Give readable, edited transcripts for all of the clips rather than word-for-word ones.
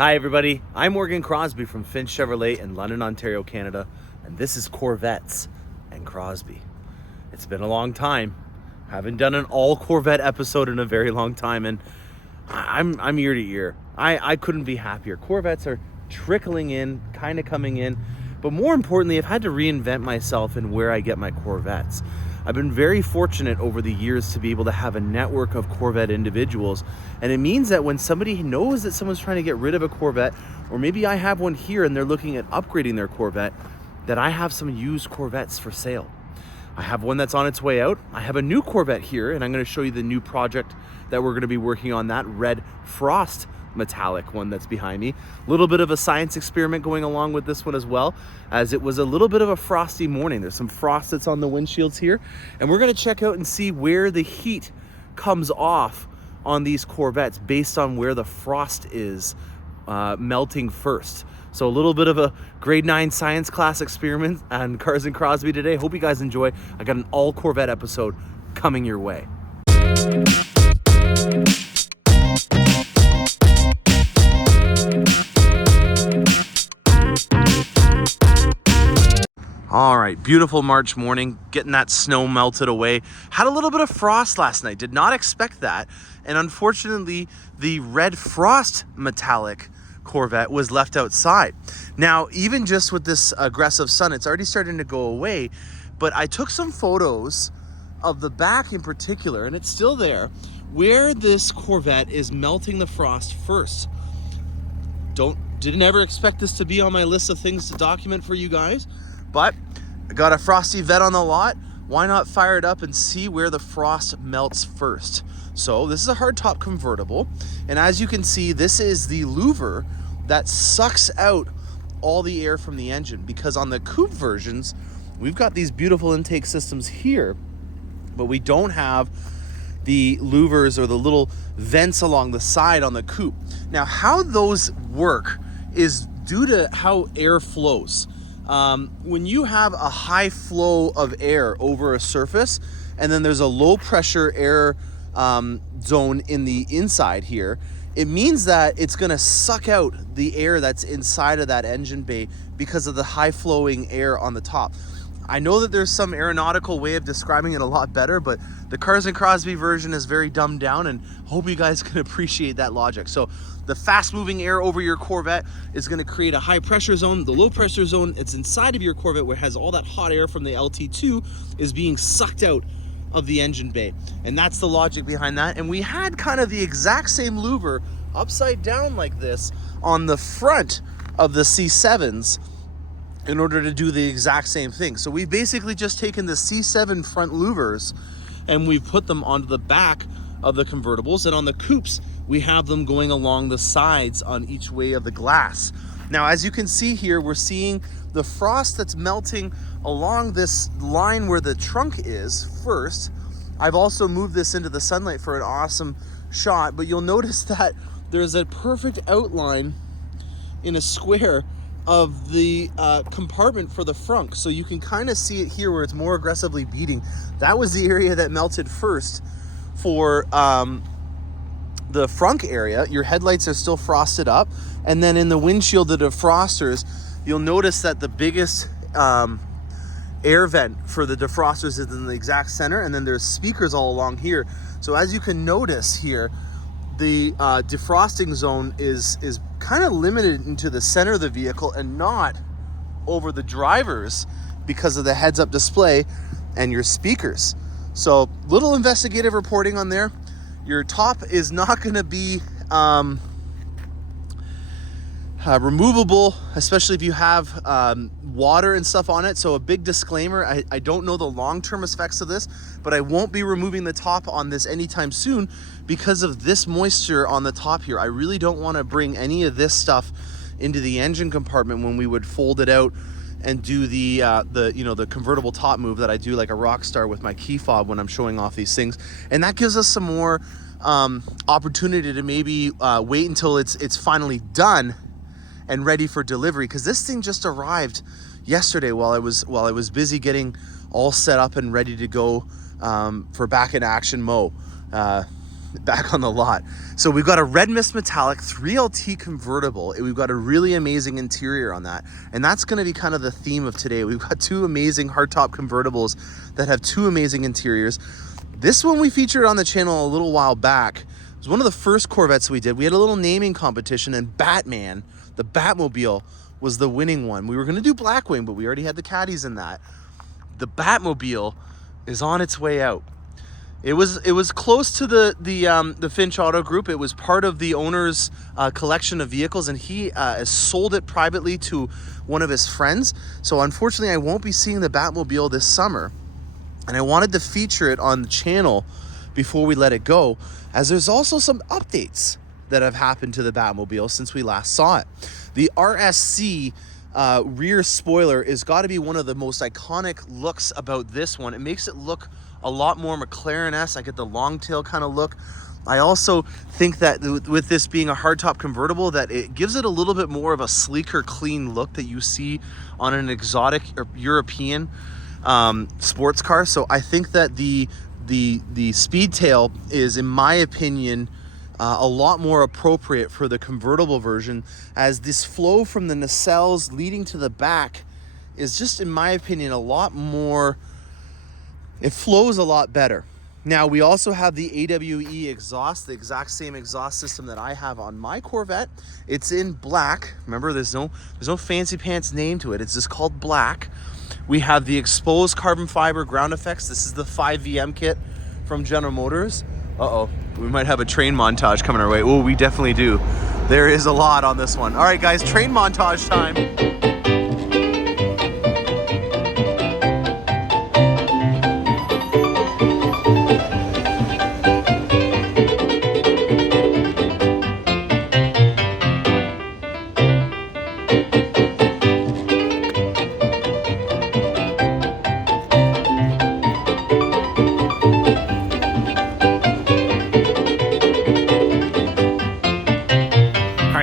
Hi everybody, I'm Crosbie from Finch Chevrolet in London, Ontario, Canada, and this is Corvettes and Crosby. It's been a long time. Haven't done an all Corvette episode in a very long time, and I'm ear to ear. I couldn't be happier. Corvettes are trickling in, kind of coming in, but more importantly, I've had to reinvent myself in where I get my Corvettes. I've been very fortunate over the years to be able to have a network of Corvette individuals, and it means that when somebody knows that someone's trying to get rid of a Corvette, or maybe I have one here and they're looking at upgrading their Corvette, that I have some used Corvettes for sale. I have one that's on its way out. I have a new Corvette here, and I'm going to show you the new project that we're going to be working on, that red Frost Metallic one that's behind me. A little bit of a science experiment going along with this one as well, as it was a little bit of a frosty morning. There's some frost that's on the windshields here, and we're going to check out and see where the heat comes off on these Corvettes based on where the frost is melting first. So a little bit of a grade 9 science class experiment on Cars and Crosby today. Hope you guys enjoy. I got an all Corvette episode coming your way. All right, beautiful March morning, getting that snow melted away. Had a little bit of frost last night, did not expect that. And unfortunately, the red Frost Metallic Corvette was left outside. Now, even just with this aggressive sun, it's already starting to go away, but I took some photos of the back in particular, and it's still there, where this Corvette is melting the frost first. Didn't ever expect this to be on my list of things to document for you guys, but I got a frosty vet on the lot. Why not fire it up and see where the frost melts first? So this is a hardtop convertible, and as you can see, this is the louver that sucks out all the air from the engine, because on the coupe versions, we've got these beautiful intake systems here, but we don't have the louvers or the little vents along the side on the coupe. Now, how those work is due to how air flows. When you have a high flow of air over a surface, and then there's a low pressure air zone in the inside here, it means that it's going to suck out the air that's inside of that engine bay because of the high flowing air on the top. I know that there's some aeronautical way of describing it a lot better, but the Cars and Crosby version is very dumbed down, and hope you guys can appreciate that logic. So the fast moving air over your Corvette is going to create a high pressure zone. The low pressure zone, it's inside of your Corvette where it has all that hot air from the LT2 is being sucked out of the engine bay. And that's the logic behind that. And we had kind of the exact same louver upside down like this on the front of the C7s in order to do the exact same thing. So we've basically just taken the C7 front louvers and we've put them onto the back of the convertibles, and on the coupes we have them going along the sides on each way of the glass. Now, as you can see here, we're seeing the frost that's melting along this line where the trunk is first. I've also moved this into the sunlight for an awesome shot, but you'll notice that there's a perfect outline in a square of the compartment for the frunk. So you can kind of see it here where it's more aggressively beating. That was the area that melted first for the frunk area. Your headlights are still frosted up. And then in the windshield, the defrosters, you'll notice that the biggest air vent for the defrosters is in the exact center. And then there's speakers all along here. So as you can notice here, the defrosting zone is kind of limited into the center of the vehicle and not over the drivers because of the heads-up display and your speakers. So little investigative reporting on there. Your top is not going to be removable, especially if you have water and stuff on it. So a big disclaimer, I don't know the long-term effects of this, but I won't be removing the top on this anytime soon because of this moisture on the top here. I really don't want to bring any of this stuff into the engine compartment when we would fold it out and do the convertible top move that I do like a rock star with my key fob when I'm showing off these things. And that gives us some more opportunity to maybe wait until it's finally done and ready for delivery, because this thing just arrived yesterday while I was busy getting all set up and ready to go for back in action mo. back on the lot. So we've got a red mist metallic 3LT convertible. We've got a really amazing interior on that. And that's going to be kind of the theme of today. We've got two amazing hardtop convertibles that have two amazing interiors. This one we featured on the channel a little while back. It was one of the first Corvettes we did. We had a little naming competition, and Batman, the Batmobile, was the winning one. We were going to do Blackwing, but we already had the caddies in that. The Batmobile is on its way out. It was close to the Finch Auto Group. It was part of the owner's collection of vehicles, and he has sold it privately to one of his friends. So unfortunately, I won't be seeing the Batmobile this summer, and I wanted to feature it on the channel before we let it go, as there's also some updates that have happened to the Batmobile since we last saw it. The RSC rear spoiler has got to be one of the most iconic looks about this one. It makes it look a lot more McLaren-esque. I get the long tail kind of look. I also think that with this being a hardtop convertible, that it gives it a little bit more of a sleeker, clean look that you see on an exotic or European sports car. So I think that the speed tail is, in my opinion, a lot more appropriate for the convertible version, as this flow from the nacelles leading to the back is just, in my opinion, a lot more, it flows a lot better. Now, we also have the AWE exhaust, the exact same exhaust system that I have on my Corvette. It's in black. Remember, there's no fancy pants name to it. It's just called black. We have the exposed carbon fiber ground effects. This is the 5VM kit from General Motors. Uh-oh, we might have a train montage coming our way. Oh, we definitely do. There is a lot on this one. All right, guys, train montage time.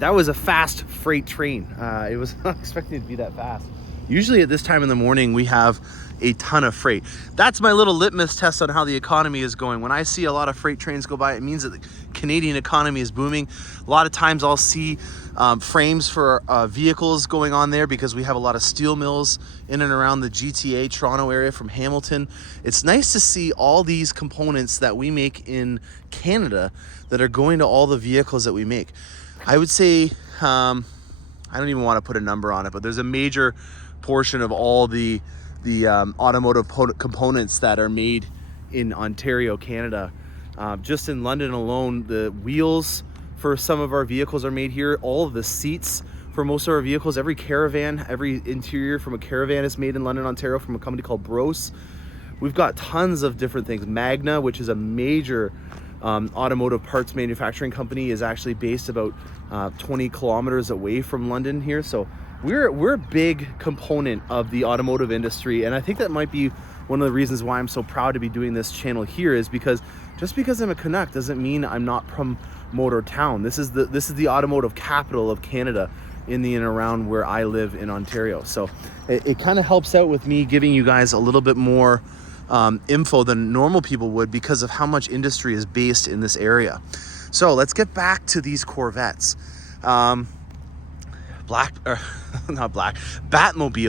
That was a fast freight train. It was not expecting it to be that fast. Usually at this time in the morning, we have a ton of freight. That's my little litmus test on how the economy is going. When I see a lot of freight trains go by, it means that the Canadian economy is booming. A lot of times I'll see frames for vehicles going on there, because we have a lot of steel mills in and around the GTA Toronto area from Hamilton. It's nice to see all these components that we make in Canada that are going to all the vehicles that we make. I would say, I don't even want to put a number on it, but there's a major portion of all the automotive components that are made in Ontario, Canada. Just in London alone, the wheels for some of our vehicles are made here. All of the seats for most of our vehicles, every caravan, every interior from a caravan is made in London, Ontario, from a company called Bros. We've got tons of different things. Magna, which is a major automotive parts manufacturing company, is actually based about 20 kilometers away from London here. So we're a big component of the automotive industry, and I think that might be one of the reasons why I'm so proud to be doing this channel here, is because just because I'm a Canuck doesn't mean I'm not from Motor Town. This is the automotive capital of Canada, in the and around where I live in Ontario. So it kind of helps out with me giving you guys a little bit more info than normal people would, because of how much industry is based in this area. So let's get back to these Corvettes. Batmobile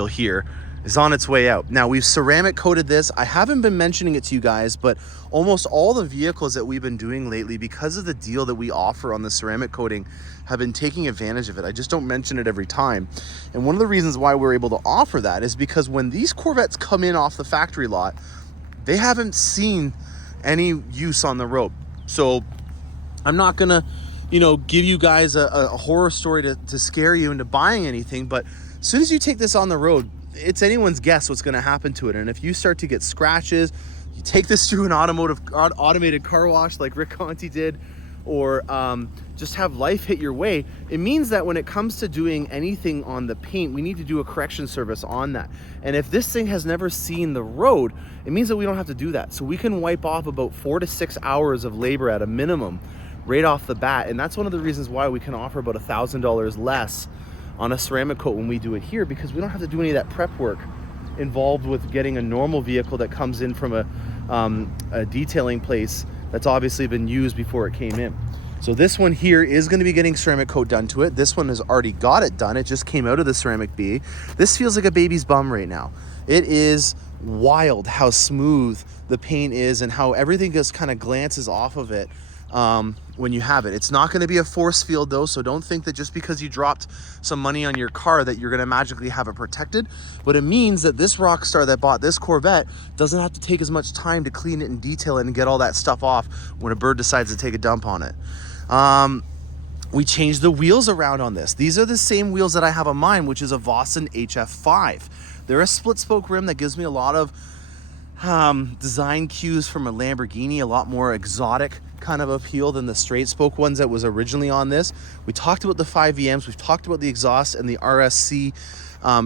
here is on its way out. Now, we've ceramic coated this. I haven't been mentioning it to you guys, but almost all the vehicles that we've been doing lately, because of the deal that we offer on the ceramic coating, have been taking advantage of it. I just don't mention it every time. And one of the reasons why we're able to offer that is because when these Corvettes come in off the factory lot, they haven't seen any use on the road. So I'm not gonna, give you guys a horror story to scare you into buying anything, but as soon as you take this on the road, it's anyone's guess what's gonna happen to it. And if you start to get scratches, you take this through an automated car wash like Rick Conti did, or just have life hit your way, it means that when it comes to doing anything on the paint, we need to do a correction service on that. And if this thing has never seen the road, it means that we don't have to do that. So we can wipe off about 4 to 6 hours of labor at a minimum right off the bat. And that's one of the reasons why we can offer about $1,000 less on a ceramic coat when we do it here, because we don't have to do any of that prep work involved with getting a normal vehicle that comes in from a detailing place that's obviously been used before it came in. So this one here is going to be getting ceramic coat done to it. This one has already got it done. It just came out of the ceramic bee. This feels like a baby's bum right now. It is wild how smooth the paint is and how everything just kind of glances off of it when you have it. It's not going to be a force field though, so don't think that just because you dropped some money on your car that you're going to magically have it protected. But it means that this rock star that bought this Corvette doesn't have to take as much time to clean it and detail it and get all that stuff off when a bird decides to take a dump on it. We changed the wheels around on this. These are the same wheels that I have on mine, which is a Vossen HF5. They're a split spoke rim that gives me a lot of design cues from a Lamborghini, a lot more exotic kind of appeal than the straight spoke ones that was originally on this. We talked about the 5VMs, we've talked about the exhaust and the RSC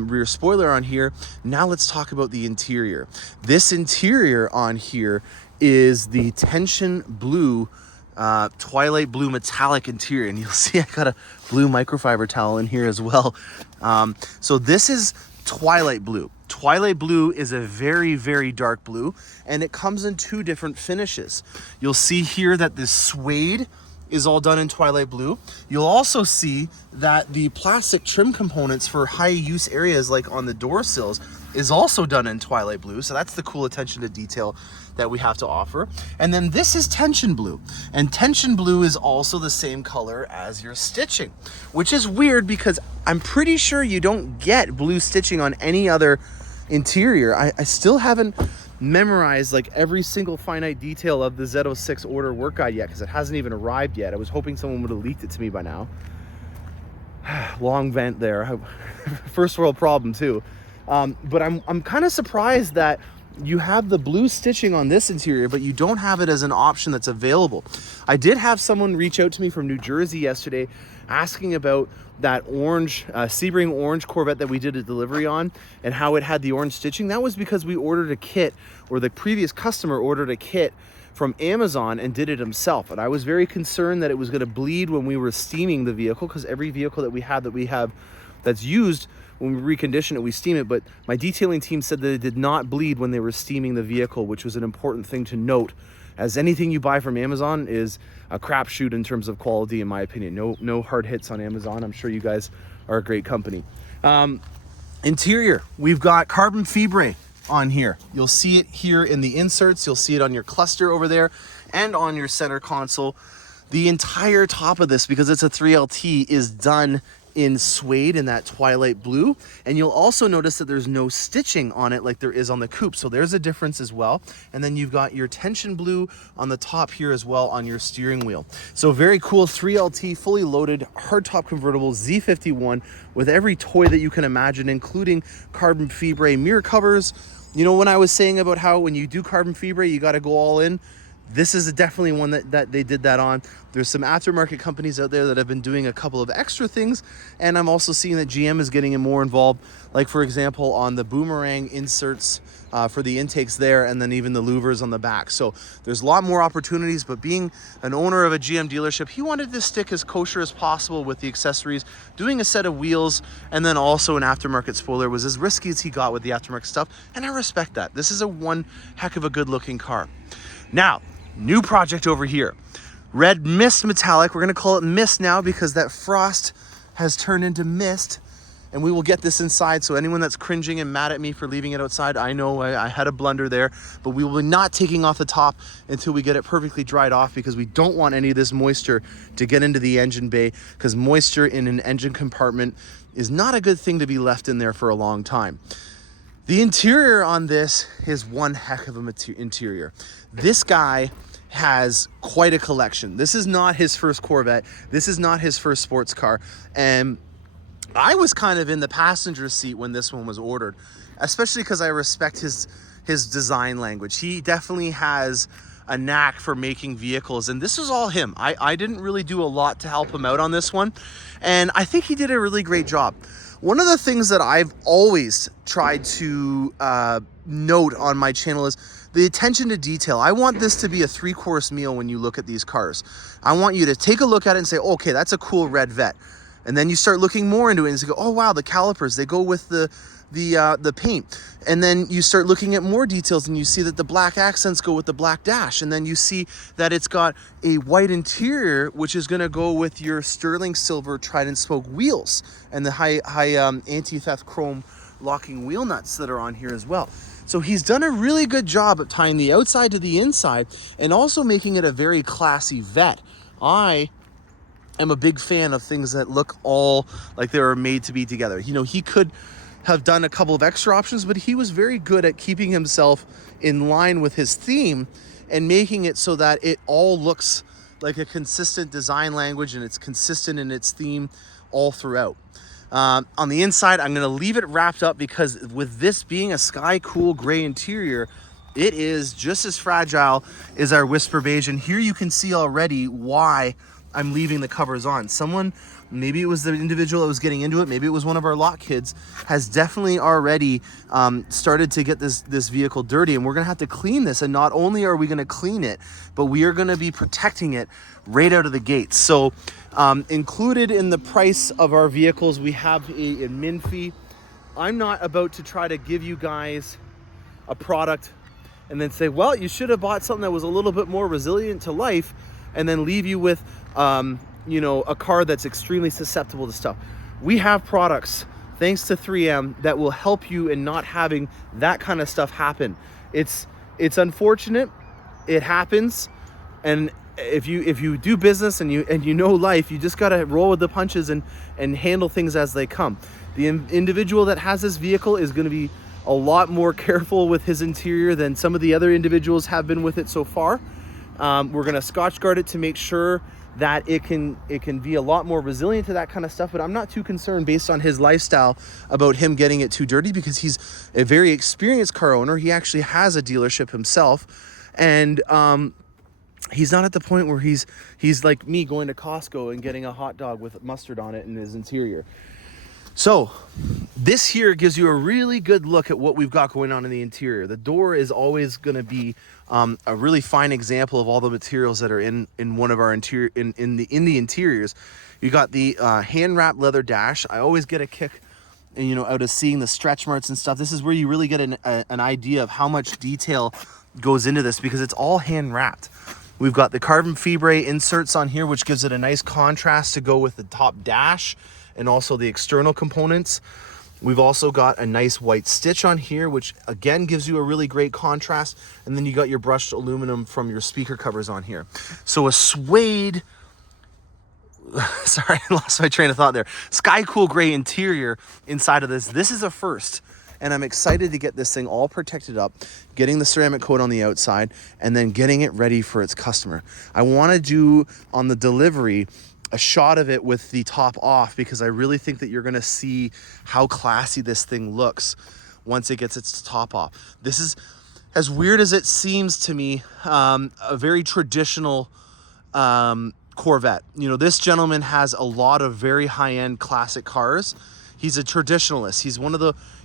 rear spoiler on here. Now let's talk about the interior. This interior on here is the tension blue, twilight blue metallic interior, and you'll see I got a blue microfiber towel in here as well. So this is twilight blue. Twilight blue is a very, very dark blue, and it comes in two different finishes. You'll see here that this suede is all done in twilight blue. You'll also see that the plastic trim components for high use areas like on the door sills is also done in twilight blue. So that's the cool attention to detail that we have to offer. And then this is tension blue, and tension blue is also the same color as your stitching, which is weird because I'm pretty sure you don't get blue stitching on any other interior. I still haven't memorized like every single finite detail of the Z06 order work guide yet because it hasn't even arrived yet. I was hoping someone would have leaked it to me by now. Long vent there. First world problem too. But I'm kind of surprised that you have the blue stitching on this interior, but you don't have it as an option that's available. I did have someone reach out to me from New Jersey yesterday asking about that orange, Sebring orange Corvette that we did a delivery on and how it had the orange stitching. That was because we ordered a kit, or the previous customer ordered a kit from Amazon and did it himself. And I was very concerned that it was going to bleed when we were steaming the vehicle, because every vehicle that we have that's used, when we recondition it, we steam it. But my detailing team said that it did not bleed when they were steaming the vehicle, which was an important thing to note, as anything you buy from Amazon is a crapshoot in terms of quality, in my opinion. No hard hits on Amazon. I'm sure you guys are a great company. Interior, we've got carbon fibre on here. You'll see it here in the inserts. You'll see it on your cluster over there and on your center console. The entire top of this, because it's a 3LT, is done in suede, in that twilight blue. And you'll also notice that there's no stitching on it like there is on the coupe, so there's a difference as well. And then you've got your tension blue on the top here as well on your steering wheel. So very cool 3LT, fully loaded hardtop convertible Z51 with every toy that you can imagine, including carbon fibre mirror covers. You know, when I was saying about how when you do carbon fibre you got to go all in, this is definitely one that they did that on. There's some aftermarket companies out there that have been doing a couple of extra things, and I'm also seeing that GM is getting more involved, like for example on the boomerang inserts for the intakes there, and then even the louvers on the back. So there's a lot more opportunities, but being an owner of a GM dealership, he wanted to stick as kosher as possible with the accessories. Doing a set of wheels and then also an aftermarket spoiler was as risky as he got with the aftermarket stuff, and I respect that. This is a one heck of a good looking car. Now, new project over here. Red Mist Metallic. We're going to call it Mist now because that frost has turned into mist, and we will get this inside. So anyone that's cringing and mad at me for leaving it outside, I know I had a blunder there, but we will be not taking off the top until we get it perfectly dried off, because we don't want any of this moisture to get into the engine bay, because moisture in an engine compartment is not a good thing to be left in there for a long time. The interior on this is one heck of a interior. This guy has quite a collection. This is not his first Corvette. This is not his first sports car. And I was kind of in the passenger seat when this one was ordered, especially because I respect his design language. He definitely has a knack for making vehicles, and this is all him. I didn't really do a lot to help him out on this one, and I think he did a really great job. One of the things that I've always tried to note on my channel is the attention to detail. I want this to be a 3-course meal when you look at these cars. I want you to take a look at it and say, okay, that's a cool red Vet. And then you start looking more into it and you go, oh wow, the calipers, they go with the the paint. And then you start looking at more details and you see that the black accents go with the black dash. And then you see that it's got a white interior, which is gonna go with your sterling silver Trident spoke wheels and the high anti-theft chrome locking wheel nuts that are on here as well. So he's done a really good job at tying the outside to the inside and also making it a very classy vet. I am a big fan of things that look all like they were made to be together. You know, he could have done a couple of extra options, but he was very good at keeping himself in line with his theme and making it so that it all looks like a consistent design language and it's consistent in its theme all throughout. On the inside, I'm gonna leave it wrapped up because with this being a sky cool gray interior, it is just as fragile as our Whisper Beige. And here you can see already why I'm leaving the covers on. Someone, maybe it was the individual that was getting into it, maybe it was one of our lot kids, has definitely already started to get this vehicle dirty, and we're gonna have to clean this. And not only are we gonna clean it, but we are gonna be protecting it right out of the gates. So included in the price of our vehicles, we have a admin fee. I'm not about to try to give you guys a product and then say, well, you should have bought something that was a little bit more resilient to life, and then leave you with you know, a car that's extremely susceptible to stuff. We have products, thanks to 3M, that will help you in not having that kind of stuff happen. It's unfortunate, it happens, and if you do business and you know life, you just gotta roll with the punches and handle things as they come. The individual that has this vehicle is gonna be a lot more careful with his interior than some of the other individuals have been with it so far. We're gonna Scotch guard it to make sure that it can be a lot more resilient to that kind of stuff, but I'm not too concerned based on his lifestyle about him getting it too dirty, because he's a very experienced car owner. He actually has a dealership himself, and he's not at the point where he's like me going to Costco and getting a hot dog with mustard on it in his interior. So this here gives you a really good look at what we've got going on in the interior. The door is always going to be a really fine example of all the materials that are in one of our interior in the interiors. You got the hand wrapped leather dash. I always get a kick, you know, out of seeing the stretch marks and stuff. This is where you really get an idea of how much detail goes into this, because it's all hand wrapped. We've got the carbon fibre inserts on here, which gives it a nice contrast to go with the top dash and also the external components. We've also got a nice white stitch on here, which again gives you a really great contrast. And then you got your brushed aluminum from your speaker covers on here. So a suede, sorry, I lost my train of thought there. Sky cool gray interior inside of this. This is a first. And I'm excited to get this thing all protected up, getting the ceramic coat on the outside, and then getting it ready for its customer. I want to do on the delivery a shot of it with the top off, because I really think that you're going to see how classy this thing looks once it gets its top off. This is, as weird as it seems to me, a very traditional Corvette. You know, this gentleman has a lot of very high-end classic cars. He's a traditionalist.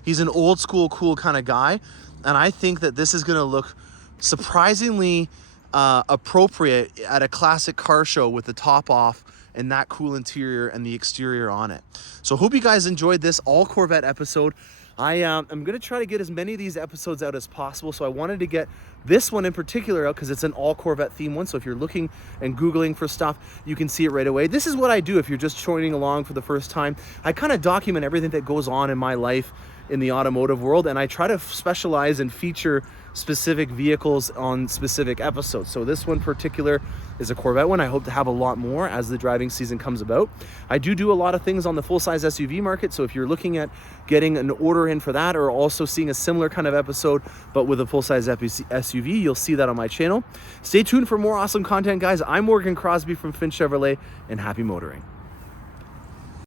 He's an old school cool kind of guy, and I think that this is going to look surprisingly appropriate at a classic car show with the top off and that cool interior and the exterior on it. So hope you guys enjoyed this all Corvette episode. I'm going to try to get as many of these episodes out as possible. So I wanted to get this one in particular out because it's an all Corvette theme one. So if you're looking and Googling for stuff, you can see it right away. This is what I do if you're just joining along for the first time. I kind of document everything that goes on in my life in the automotive world, and I try to specialize and feature specific vehicles on specific episodes. So this one particular is a Corvette one. I hope to have a lot more as the driving season comes about. I do a lot of things on the full-size SUV market, so if you're looking at getting an order in for that, or also seeing a similar kind of episode but with a full-size SUV, you'll see that on my channel. Stay tuned for more awesome content, guys. I'm Morgan Crosbie from Finch Chevrolet, and happy motoring.